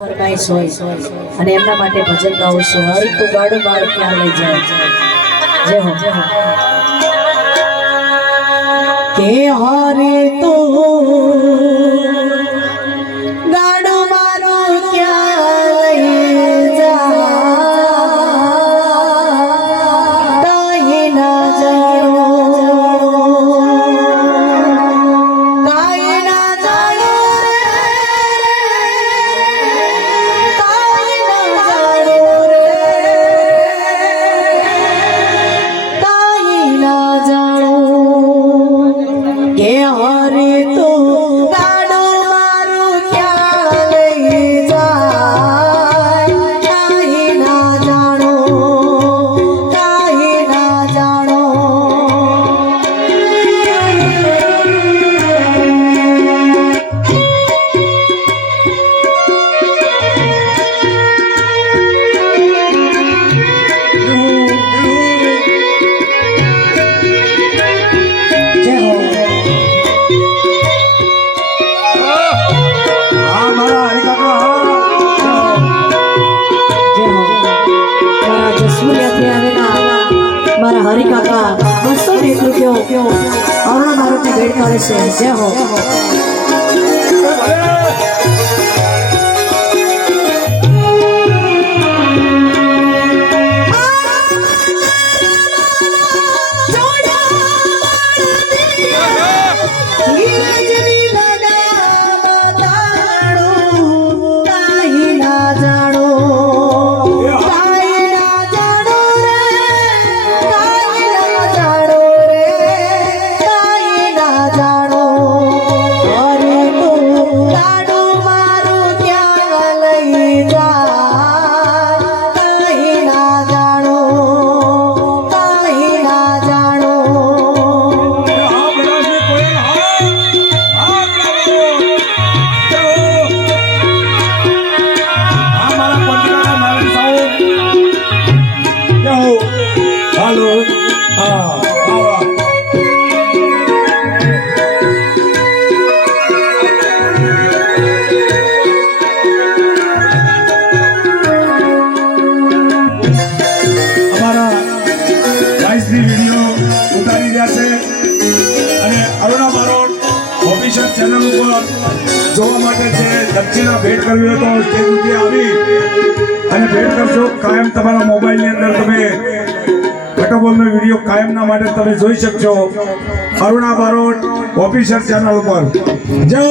અને એમના માટે ભજન ગાવું છું. હરી તું ગાડું બાર ક્યાં લઈ જાય? જય હો જય હો. કે હરે મારા કાકા બસો એક રૂપિયો અરુણા મારુતિ ભેટ કરે છે. જય હો. અને અરુણા બારોટ ઓફિશિયલ ચેનલ ઉપર જોવા માટે જે દક્ષિણા ભેટ કરવી હોય તો સ્ટેજ સુધી આવી. અને ભેટ કરશો કાયમ તમારા મોબાઈલની અંદર તમે ઘટોબોલનો વીડિયો કાયમના માટે તમે જોઈ શકશો. અરુણા બારોટ ઓફિશિયલ ચેનલ ઉપર. જય!